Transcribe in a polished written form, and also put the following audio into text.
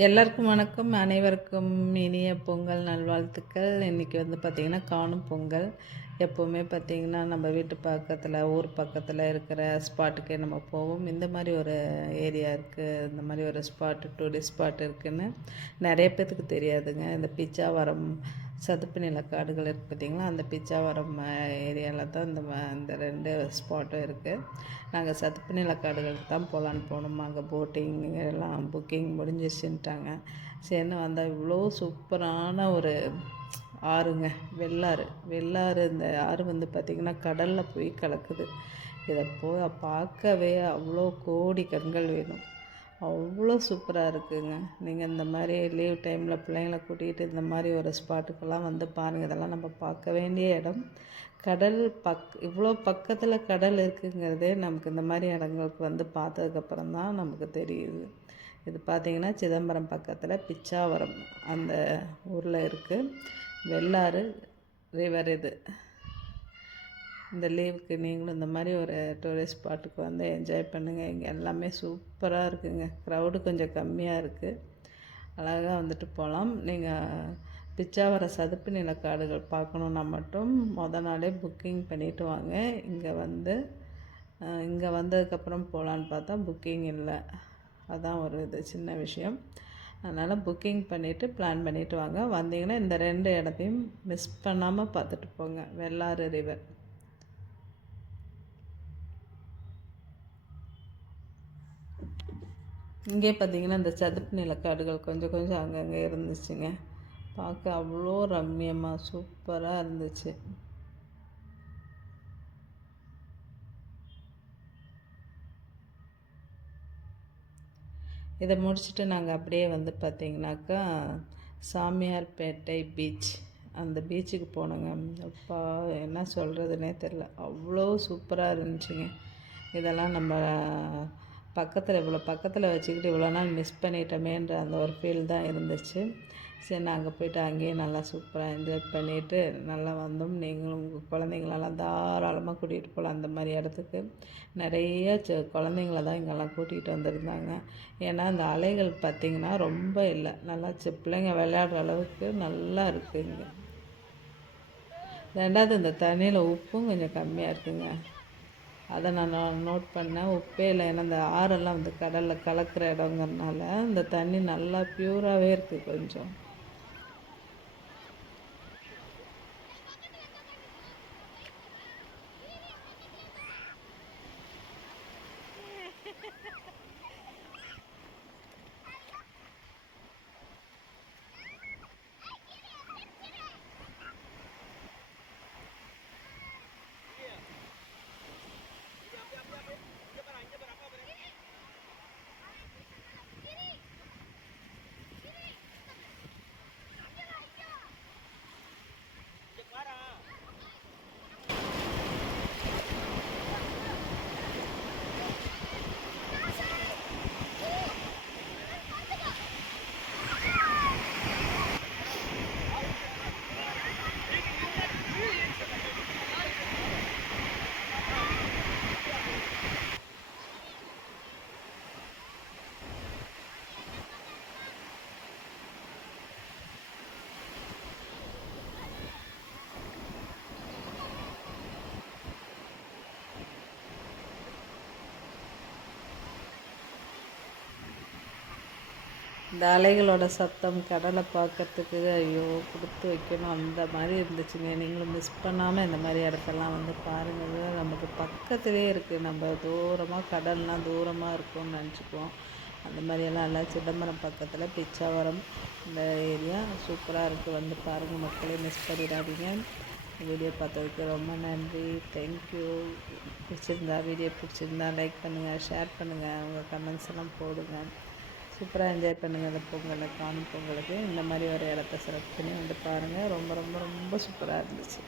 எல்லாருக்கும் வணக்கம். அனைவருக்கும் இனிய பொங்கல் நல்வாழ்த்துக்கள். இன்றைக்கி பார்த்திங்கன்னா காணும் பொங்கல். எப்போவுமே பார்த்திங்கன்னா நம்ம வீட்டு பக்கத்தில், ஊர் பக்கத்தில் இருக்கிற ஸ்பாட்டுக்கே நம்ம போவோம். இந்த மாதிரி ஒரு ஏரியா இருக்குது, இந்த மாதிரி ஒரு ஸ்பாட்டு, டூரிஸ்ட் ஸ்பாட் இருக்குதுன்னு நிறைய பேர்த்துக்கு தெரியாதுங்க. இந்த பிச்சாவரம் சதுப்பு நில காடுகள் இருக்குது பார்த்திங்களா, அந்த பிச்சாவரம் ஏரியாவில் தான் இந்த 2 ஸ்பாட்டும் இருக்குது. நாங்கள் சதுப்பு நில காடுகளுக்கு தான் போகலான்னு போனோம். அங்கே போட்டிங் எல்லாம் புக்கிங் முடிஞ்சிருச்சுன்ட்டாங்க. சரின்னு வந்தால் இவ்வளோ சூப்பரான ஒரு ஆறுங்க, வெள்ளாறு. இந்த ஆறு பார்த்திங்கன்னா கடலில் போய் கலக்குது. இதை போய் பார்க்கவே அவ்வளோ கோடி கண்கள் வேணும். அவ்வளோ சூப்பராக இருக்குதுங்க. நீங்கள் இந்த மாதிரி லீவ் டைமில் பிள்ளைங்கள கூட்டிகிட்டு இந்த மாதிரி ஒரு ஸ்பாட்டுக்கெல்லாம் பாருங்கள். இதெல்லாம் நம்ம பார்க்க வேண்டிய இடம். கடல் இவ்வளோ பக்கத்தில் கடல் இருக்குங்கிறதே நமக்கு இந்த மாதிரி இடங்களுக்கு பார்த்ததுக்கப்புறம் தான் நமக்கு தெரியுது. இது பார்த்திங்கன்னா சிதம்பரம் பக்கத்தில் பிச்சாவரம் அந்த ஊரில் இருக்குது. வெள்ளாறு ரிவர் இது. இந்த லீவுக்கு நீங்களும் இந்த மாதிரி ஒரு டூரிஸ்ட் ஸ்பாட்டுக்கு என்ஜாய் பண்ணுங்கள். இங்கே எல்லாமே சூப்பராக இருக்குதுங்க. க்ரௌடு கொஞ்சம் கம்மியாக இருக்குது. அழகாக போகலாம். நீங்கள் பிச்சாவரம் சதுப்பு நில காடுகள் பார்க்கணுன்னா மட்டும் நாளே புக்கிங் பண்ணிவிட்டு வாங்க. இங்கே வந்ததுக்கப்புறம் போகலான்னு பார்த்தா புக்கிங் இல்லை. அதான் ஒரு சின்ன விஷயம். அதனால் புக்கிங் பண்ணிவிட்டு பிளான் பண்ணிவிட்டு வாங்க. வந்தீங்கன்னா இந்த 2 இடத்தையும் மிஸ் பண்ணாமல் பார்த்துட்டு போங்க. வெள்ளாறு ரிவர். இங்கே பார்த்திங்கன்னா இந்த சதுப்பு நிலக்காடுகள் கொஞ்சம் கொஞ்சம் அங்கங்கே இருந்துச்சுங்க. பார்க்க அவ்வளோ ரம்மியமாக சூப்பராக இருந்துச்சு. இதை முடிச்சுட்டு நாங்கள் அப்படியே பார்த்திங்கனாக்கா சாமியார்பேட்டை பீச், அந்த பீச்சுக்கு போனோங்க. அப்பா என்ன சொல்கிறதுனே தெரில, அவ்வளோ சூப்பராக இருந்துச்சுங்க. இதெல்லாம் நம்ம இவ்வளோ பக்கத்தில் வச்சுக்கிட்டு இவ்வளோ நாள் மிஸ் பண்ணிட்டோமேன்ற அந்த ஒரு ஃபீல் தான் இருந்துச்சு. சரி நாங்கள் போய்ட்டு அங்கேயே நல்லா சூப்பராக என்ஜாய் பண்ணிவிட்டு நல்லா வந்தோம். நீங்களும் உங்கள் குழந்தைங்களெல்லாம் தாராளமாக கூட்டிகிட்டு போகலாம். அந்த மாதிரி இடத்துக்கு நிறைய குழந்தைங்கள தான் இங்கெல்லாம் கூட்டிகிட்டு வந்திருந்தாங்க. ஏன்னா அந்த அலைகள் பார்த்திங்கன்னா ரொம்ப இல்லை, நல்லா பிள்ளைங்க விளையாடுற அளவுக்கு நல்லா இருக்குது இங்கே. 2வது இந்த தண்ணியில் உப்பும் கொஞ்சம் கம்மியாக இருக்குங்க. அதை நான் நோட் பண்ணேன். உப்பே இல்லை. ஏன்னா இந்த ஆறெல்லாம் கடலில் கலக்கிற இடங்கிறதுனால இந்த தண்ணி நல்லா ப்யூராகவே இருக்குது கொஞ்சம். இந்த அலைகளோட சத்தம் கடலை பார்க்கறதுக்கு ஐயோ கொடுத்து வைக்கணும், அந்த மாதிரி இருந்துச்சுங்க. நீங்களும் மிஸ் பண்ணாமல் இந்த மாதிரி இடத்தெல்லாம் பாருங்கள். நமக்கு பக்கத்துலேயே இருக்குது. நம்ம தூரமாக கடல்லாம் தூரமாக இருக்கும்னு நினச்சிக்குவோம். அந்த மாதிரியெல்லாம் இல்லை. சிதம்பரம் பக்கத்தில் பிச்சாவரம் இந்த ஏரியா சூப்பராக இருக்குது. பாருங்கள் மக்களே, மிஸ் பண்ணிடாதீங்க. வீடியோ பார்த்ததுக்கு ரொம்ப நன்றி. தேங்க்யூ. வீடியோ பிடிச்சிருந்தா லைக் பண்ணுங்கள், ஷேர் பண்ணுங்கள், உங்கள் கமெண்ட்ஸ் எல்லாம் போடுங்க. சூப்பராக என்ஜாய் பண்ணுங்கள். இந்த பொங்கலை, காணும் பொங்கலுக்கு இந்த மாதிரி ஒரு இடத்த செலக்ட் பண்ணி பாருங்கள். ரொம்ப ரொம்ப ரொம்ப சூப்பராக இருந்துச்சு.